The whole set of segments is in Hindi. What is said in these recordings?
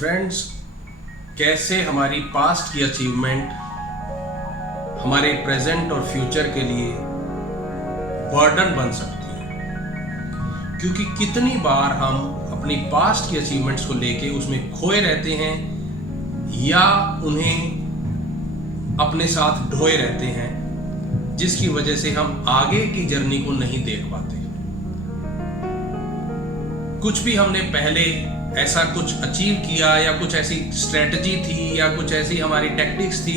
फ्रेंड्स, कैसे हमारी पास्ट की अचीवमेंट हमारे प्रेजेंट और फ्यूचर के लिए बर्डन बन सकती है। क्योंकि कितनी बार हम अपनी पास्ट की अचीवमेंट्स को लेके उसमें खोए रहते हैं या उन्हें अपने साथ ढोए रहते हैं, जिसकी वजह से हम आगे की जर्नी को नहीं देख पाते। कुछ भी हमने पहले ऐसा कुछ अचीव किया या कुछ ऐसी स्ट्रेटजी थी या कुछ ऐसी हमारी टैक्टिक्स थी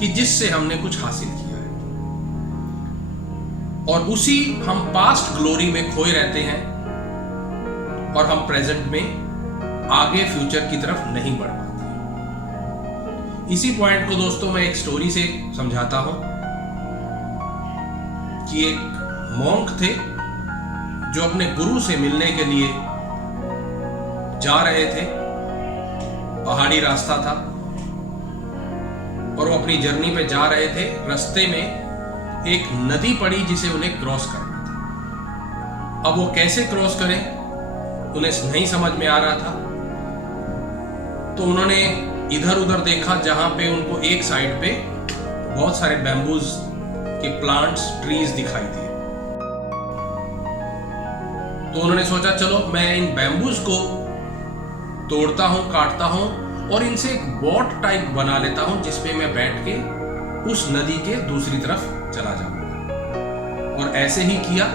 कि जिससे हमने कुछ हासिल किया है, और उसी हम पास्ट ग्लोरी में खोए रहते हैं और हम प्रेजेंट में आगे फ्यूचर की तरफ नहीं बढ़ पाते। इसी पॉइंट को दोस्तों मैं एक स्टोरी से समझाता हूं कि एक मॉन्क थे जो अपने गुरु से मिलने के लिए जा रहे थे। पहाड़ी रास्ता था और वो अपनी जर्नी पे जा रहे थे। रास्ते में एक नदी पड़ी जिसे उन्हें क्रॉस करना था। अब वो कैसे क्रॉस करें उन्हें नहीं समझ में आ रहा था। तो उन्होंने इधर उधर देखा, जहां पे उनको एक साइड पे बहुत सारे बैम्बूज के प्लांट्स, ट्रीज दिखाई दिए। तो उन्होंने सोचा चलो मैं इन बैम्बूज को तोड़ता हूं, काटता हूं और इनसे एक बोट टाइप बना लेता हूं जिसपे मैं बैठ के उस नदी के दूसरी तरफ चला जाऊंगा। और ऐसे ही किया।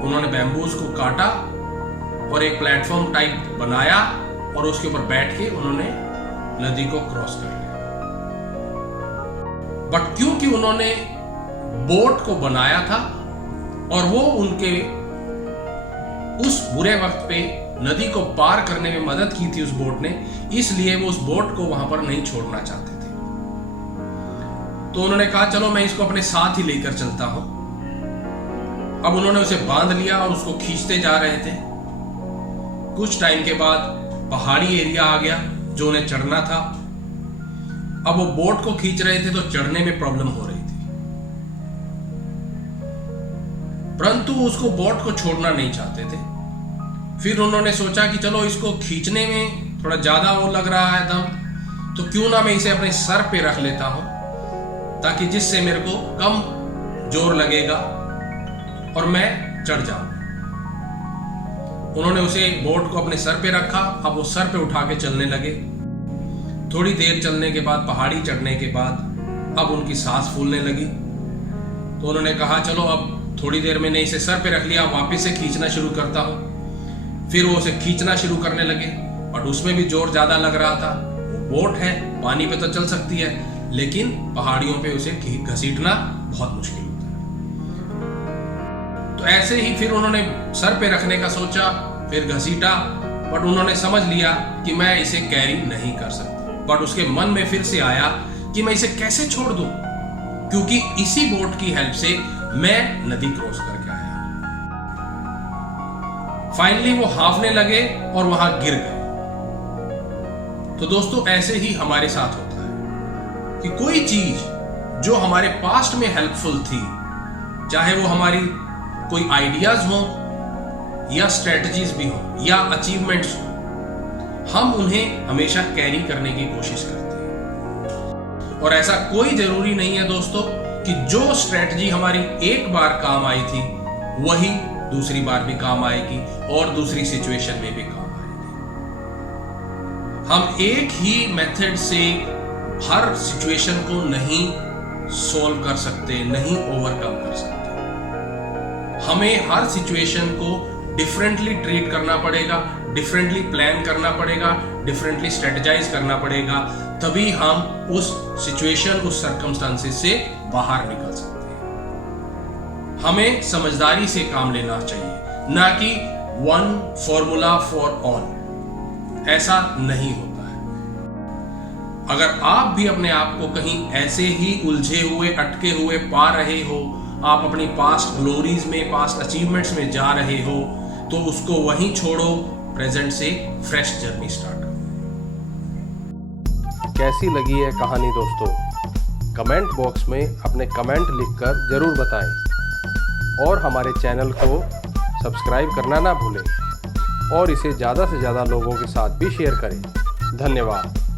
उन्होंने बैम्बूज को काटा और एक प्लेटफॉर्म टाइप बनाया और उसके ऊपर बैठ के उन्होंने नदी को क्रॉस कर लिया। बट क्योंकि उन्होंने बोट को बनाया था और वो उनके उस बुरे वक्त पे नदी को पार करने में मदद की थी उस बोट ने, इसलिए वो उस बोट को वहां पर नहीं छोड़ना चाहते थे। तो उन्होंने कहा चलो मैं इसको अपने साथ ही लेकर चलता हूं। अब उन्होंने उसे बांध लिया और उसको खींचते जा रहे थे। कुछ टाइम के बाद पहाड़ी एरिया आ गया जो उन्हें चढ़ना था। अब वो बोट को खींच रहे थे तो चढ़ने में प्रॉब्लम हो रही थी, परंतु उसको बोट को छोड़ना नहीं चाहते थे। फिर उन्होंने सोचा कि चलो इसको खींचने में थोड़ा ज्यादा वो लग रहा है दम, तो क्यों ना मैं इसे अपने सर पे रख लेता हूं, ताकि जिससे मेरे को कम जोर लगेगा और मैं चढ़ जाऊं। उन्होंने उसे बोट को अपने सर पे रखा। अब वो सर पे उठा के चलने लगे। थोड़ी देर चलने के बाद, पहाड़ी चढ़ने के बाद अब उनकी सांस फूलने लगी। तो उन्होंने कहा चलो अब थोड़ी देर मैंने इसे सर पे रख लिया, वापस से खींचना शुरू करता हूं। फिर वो उसे खींचना शुरू करने लगे, बट उसमें भी जोर ज्यादा लग रहा था। वो बोट है, पानी पे तो चल सकती है, लेकिन पहाड़ियों पे उसे घसीटना बहुत मुश्किल होता है। तो ऐसे ही फिर उन्होंने सर पे रखने का सोचा, फिर घसीटा, बट उन्होंने समझ लिया कि मैं इसे कैरी नहीं कर सकता। बट उसके मन में फिर से आया कि मैं इसे कैसे छोड़ दूं, क्योंकि इसी बोट की हेल्प से मैं नदी क्रॉस करके आया। फाइनली वो हाफने लगे और वहां गिर गए। तो दोस्तों ऐसे ही हमारे साथ होता है कि कोई चीज जो हमारे पास्ट में हेल्पफुल थी, चाहे वो हमारी कोई आइडियाज हो या स्ट्रेटजीज भी हो या अचीवमेंट्स हो, हम उन्हें हमेशा कैरी करने की कोशिश करते हैं। और ऐसा कोई जरूरी नहीं है दोस्तों कि जो स्ट्रेटजी हमारी एक बार काम आई थी वही दूसरी बार भी काम आएगी और दूसरी सिचुएशन में भी काम आएगी। हम एक ही मेथड से हर सिचुएशन को नहीं सॉल्व कर सकते, नहीं ओवरकम कर सकते। हमें हर सिचुएशन को डिफरेंटली ट्रीट करना पड़ेगा, डिफरेंटली प्लान करना पड़ेगा, डिफरेंटली स्ट्रेटेजाइज करना पड़ेगा, तभी हम उस सिचुएशन, उस सर्कमस्टांसेस से बाहर निकल सकते हैं। हमें समझदारी से काम लेना चाहिए, ना कि वन फॉर्मूला फॉर ऑल। ऐसा नहीं होता है। अगर आप भी अपने आप को कहीं ऐसे ही उलझे हुए, अटके हुए पा रहे हो, आप अपनी पास्ट ग्लोरीज में, पास्ट अचीवमेंट्स में जा रहे हो, तो उसको वहीं छोड़ो, प्रेजेंट से फ्रेश जर्नी स्टार्ट करो। कैसी लगी है कहानी दोस्तों? कमेंट बॉक्स में अपने कमेंट लिखकर जरूर बताएं और हमारे चैनल को सब्सक्राइब करना ना भूलें और इसे ज़्यादा से ज़्यादा लोगों के साथ भी शेयर करें। धन्यवाद।